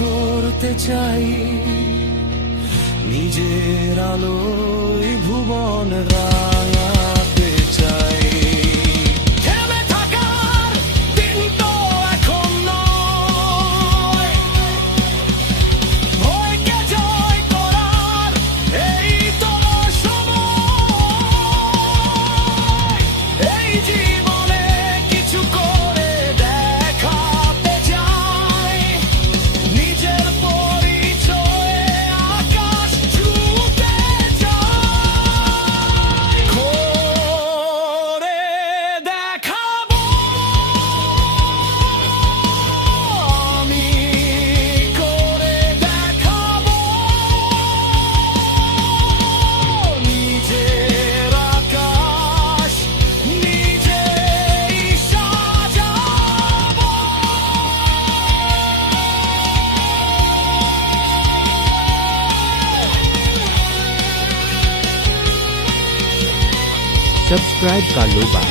গড়তে চাই, নিজের আলোয় ভুবন রাঙাতে চাই। থেমে থাকার দিন তো এখন নয়, ভয়কে জয় করার এই তো সময়। এই জীবনে কিছু করে দেখাতে চাই, নিজের পরিচয়ে আকাশ ছুঁতে চাই। করে দেখাবো আমি, করে দেখাবো নিজের আকাশ নিজেই সাজাবো। Subscribe ka लो बा।